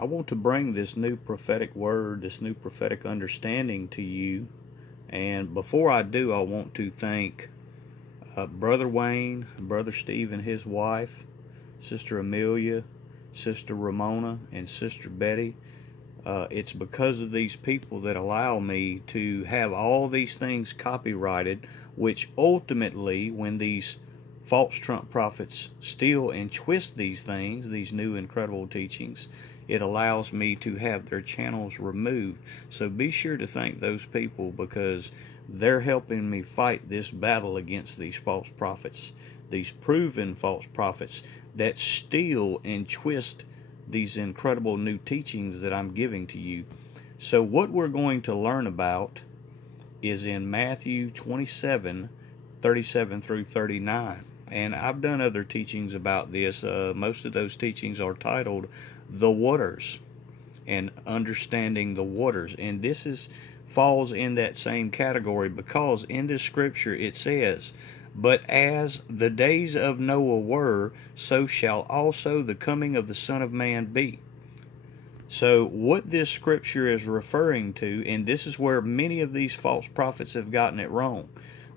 I want to bring this new prophetic word, this new prophetic understanding to you. And before I do, I want to thank Brother Wayne, Brother Steve and his wife, Sister Amelia, Sister Ramona, and Sister Betty. It's because of these people that allow me to have all these things copyrighted, which ultimately, when these false trump prophets steal and twist these things, these new incredible teachings, it allows me to have their channels removed. So be sure to thank those people, because they're helping me fight this battle against these false prophets, these proven false prophets that steal and twist these incredible new teachings that I'm giving to you. So what we're going to learn about is in Matthew 27:37 through 39. And I've done other teachings about this. Most of those teachings are titled The Waters and Understanding the Waters. And this falls in that same category, because in this scripture it says, "But as the days of Noah were, so shall also the coming of the Son of Man be." So what this scripture is referring to, and this is where many of these false prophets have gotten it wrong,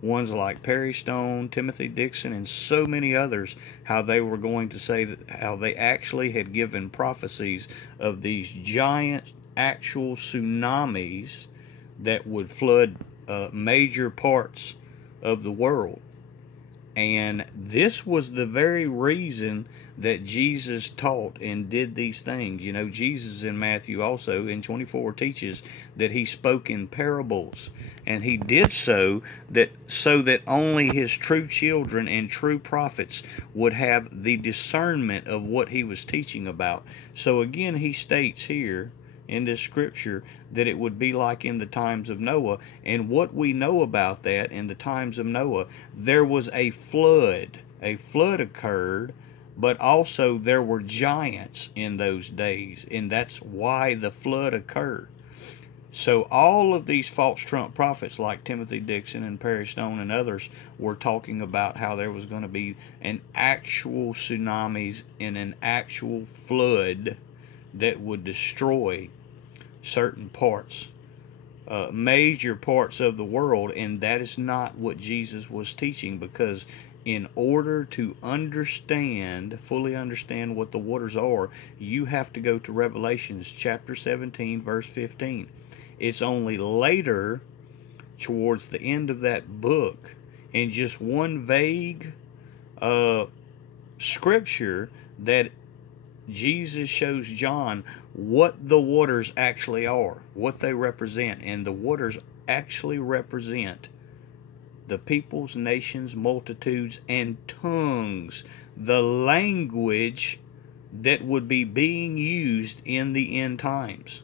ones like Perry Stone, Timothy Dixon, and so many others, how they were going to say that how they actually had given prophecies of these giant actual tsunamis that would flood major parts of the world. And this was the very reason that Jesus taught and did these things. You know, Jesus in Matthew also in 24 teaches that he spoke in parables, and he did so that only his true children and true prophets would have the discernment of what he was teaching about. So again, he states here in this scripture that it would be like in the times of Noah. And what we know about that, in the times of Noah, there was a flood. A flood occurred, but also there were giants in those days, and that's why the flood occurred. So all of these false trump prophets like Timothy Dixon and Perry Stone and others were talking about how there was going to be an actual tsunamis and an actual flood that would destroy certain parts, major parts of the world. And that is not what Jesus was teaching, because in order to fully understand what the waters are, you have to go to Revelations chapter 17 verse 15. It's only later, towards the end of that book, in just one vague scripture, that Jesus shows John what the waters actually are, what they represent. And the waters actually represent the peoples, nations, multitudes, and tongues, the language that would be being used in the end times,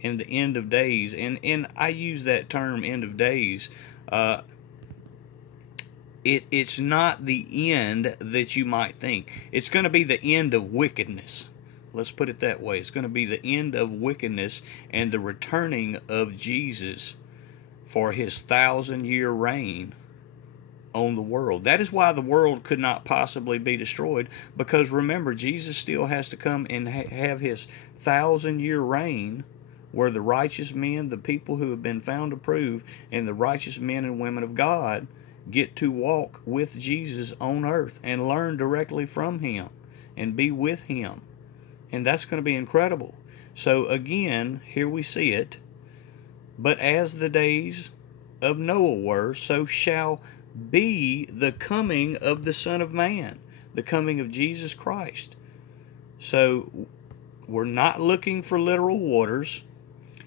in the end of days. And I use that term end of days. It's not the end that you might think. It's going to be the end of wickedness. Let's put it that way. It's going to be the end of wickedness and the returning of Jesus for his 1,000-year reign on the world. That is why the world could not possibly be destroyed, because remember, Jesus still has to come and have his 1,000-year reign, where the righteous men, the people who have been found approved, and the righteous men and women of God get to walk with Jesus on earth and learn directly from him and be with him. And that's going to be incredible. So again, here we see it. But as the days of Noah were, so shall be the coming of the Son of Man, the coming of Jesus Christ. So we're not looking for literal waters.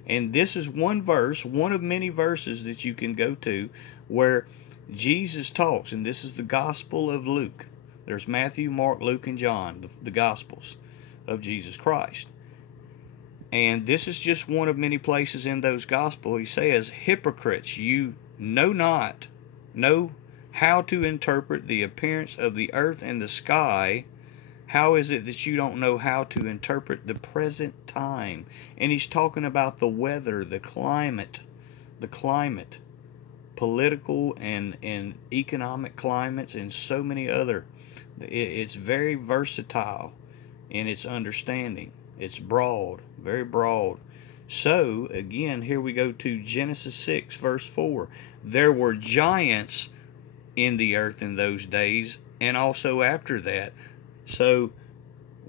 And this is one verse, one of many verses that you can go to, where Jesus talks, and this is the Gospel of Luke. There's Matthew, Mark, Luke, and John, the Gospels of Jesus Christ. And this is just one of many places in those Gospels. He says, "Hypocrites, you know how to interpret the appearance of the earth and the sky. How is it that you don't know how to interpret the present time?" And he's talking about the weather, the climate, political and economic climates, and so many other. It's very versatile in its understanding. It's broad, very broad. So, again, here we go to Genesis 6, verse 4. There were giants in the earth in those days, and also after that. So,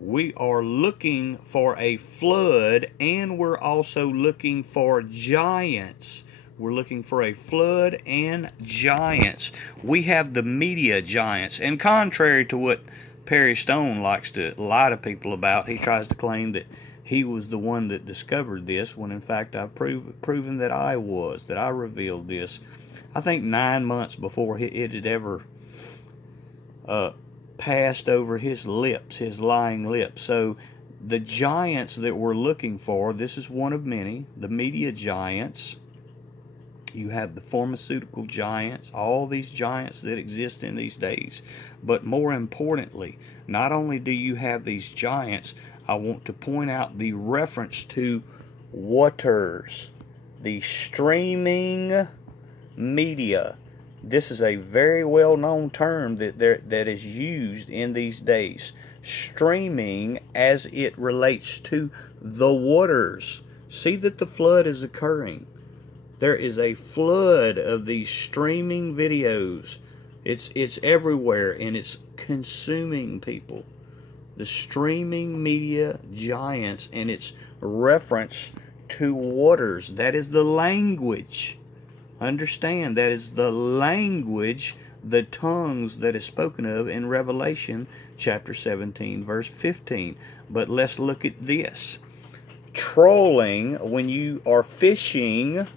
we are looking for a flood, and we're also looking for giants. We're looking for a flood and giants. We have the media giants, and contrary to what Perry Stone likes to lie to people about, he tries to claim that he was the one that discovered this, when in fact I've proven that I revealed this. I think 9 months before it had ever passed over his lips, his lying lips. So the giants that we're looking for, this is one of many, the media giants. You have the pharmaceutical giants, all these giants that exist in these days. But more importantly, not only do you have these giants, I want to point out the reference to waters, the streaming media. This is a very well-known term that is used in these days. Streaming as it relates to the waters. See that the flood is occurring. There is a flood of these streaming videos. It's everywhere, and it's consuming people. The streaming media giants, and its reference to waters. That is the language. Understand, that is the language, the tongues that is spoken of in Revelation chapter 17, verse 15. But let's look at this. Trolling, when you are fishing,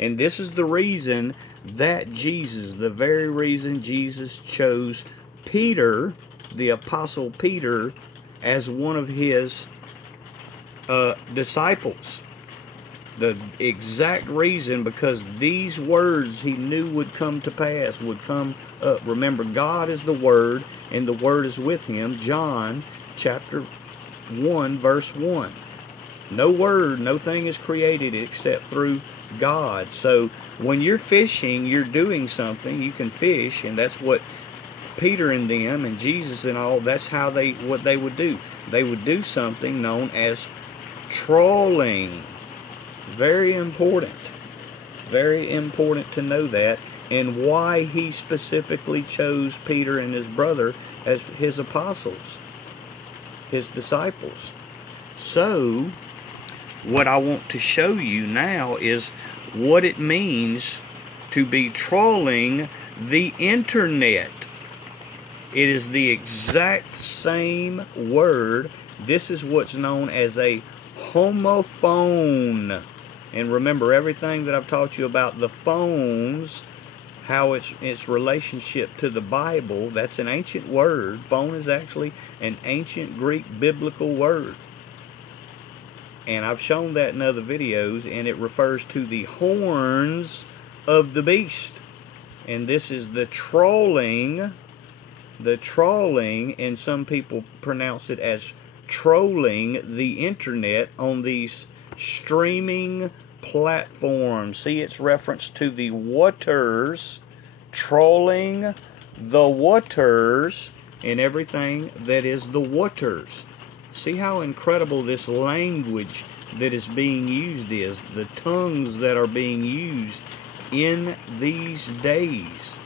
and this is the reason that Jesus, the very reason Jesus chose Peter, the Apostle Peter, as one of his disciples. The exact reason, because these words he knew would come to pass, would come up. Remember, God is the Word, and the Word is with him. John chapter 1, verse 1. No word, no thing is created except through God. So when you're fishing, you're doing something. You can fish, and that's what Peter and them and Jesus and all, that's how what they would do. They would do something known as trolling. Very important. Very important to know that, and why he specifically chose Peter and his brother as his apostles, his disciples. So, what I want to show you now is what it means to be trolling the internet. It is the exact same word. This is what's known as a homophone. And remember, everything that I've taught you about the phones, how its relationship to the Bible, that's an ancient word. Phone is actually an ancient Greek biblical word. And I've shown that in other videos, and it refers to the horns of the beast. And this is the trolling, and some people pronounce it as trolling the internet on these streaming platforms. See, it's reference to the waters, trolling the waters, and everything that is the waters. See how incredible this language that is being used is, the tongues that are being used in these days.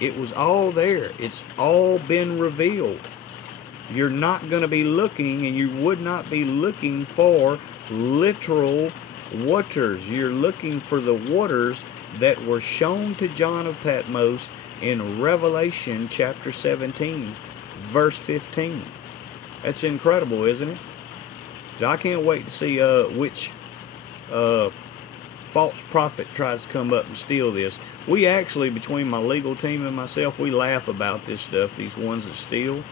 It was all there. It's all been revealed. You're not going to be looking, and you would not be looking for literal waters. You're looking for the waters that were shown to John of Patmos in Revelation chapter 17, verse 15. That's incredible, isn't it? So I can't wait to see which false prophet tries to come up and steal this. We actually, between my legal team and myself, we laugh about this stuff, these ones that steal.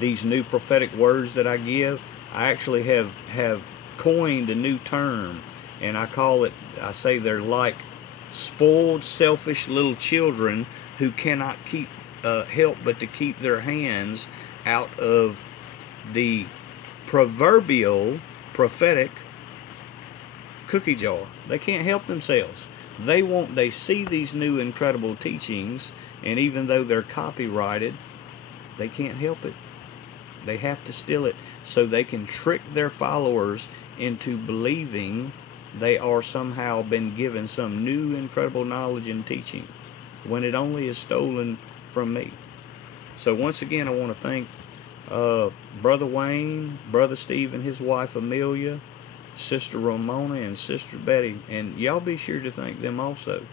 These new prophetic words that I give, I actually have coined a new term, and I say they're like spoiled, selfish little children who cannot help but to keep their hands out of the proverbial prophetic cookie jar. They can't help themselves. They see these new incredible teachings, and even though they're copyrighted, they can't help it. They have to steal it so they can trick their followers into believing they are somehow been given some new incredible knowledge and teaching, when it only is stolen from me. So once again, I want to thank Brother Wayne, Brother Steve and his wife Amelia, Sister Ramona, and Sister Betty. And y'all be sure to thank them also.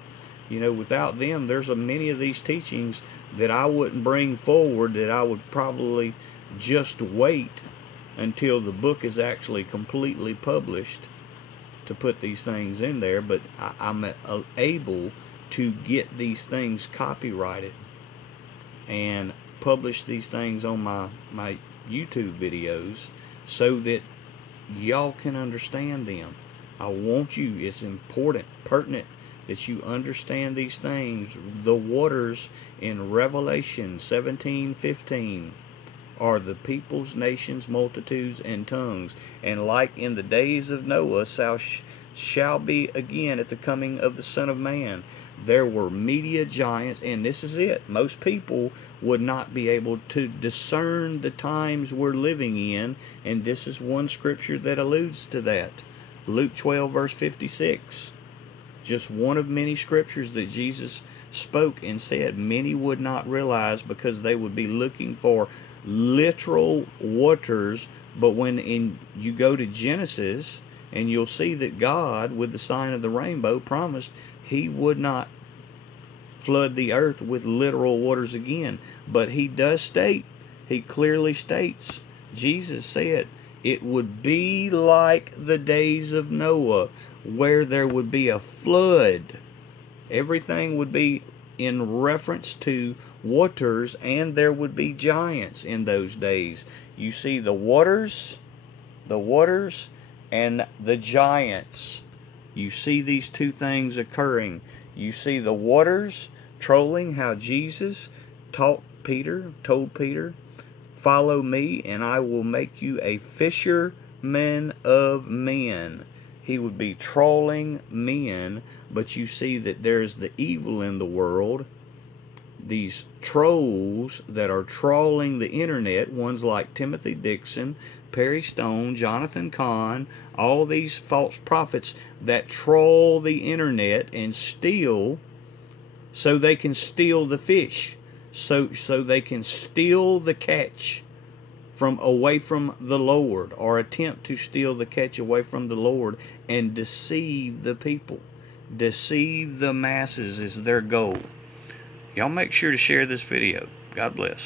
You know, without them, there's many of these teachings that I wouldn't bring forward, that I would probably just wait until the book is actually completely published to put these things in there. But I'm able to get these things copyrighted and publish these things on my YouTube videos so that y'all can understand them. I want you, it's important, pertinent, that you understand these things. The waters in Revelation 17:15 are the peoples, nations, multitudes, and tongues. And like in the days of Noah, shall be again at the coming of the Son of Man. There were media giants, and this is it. Most people would not be able to discern the times we're living in, and this is one scripture that alludes to that. Luke 12, verse 56. Just one of many scriptures that Jesus spoke and said. Many would not realize because they would be looking for literal waters. But when you go to Genesis, and you'll see that God, with the sign of the rainbow, promised He would not flood the earth with literal waters again. But He does state, He clearly states, Jesus said, it would be like the days of Noah, where there would be a flood. Everything would be in reference to waters, and there would be giants in those days. You see the waters, and the giants. You see these two things occurring. You see the waters trolling, how Jesus told Peter, follow me and I will make you a fisherman of men. He would be trolling men, but you see that there's the evil in the world. These trolls that are trolling the internet, ones like Timothy Dixon, Perry Stone, Jonathan Cahn, all these false prophets that troll the internet and steal so they can steal the fish, so they can steal the catch from away from the Lord, or attempt to steal the catch away from the Lord and deceive the people. Deceive the masses is their goal. Y'all make sure to share this video. God bless.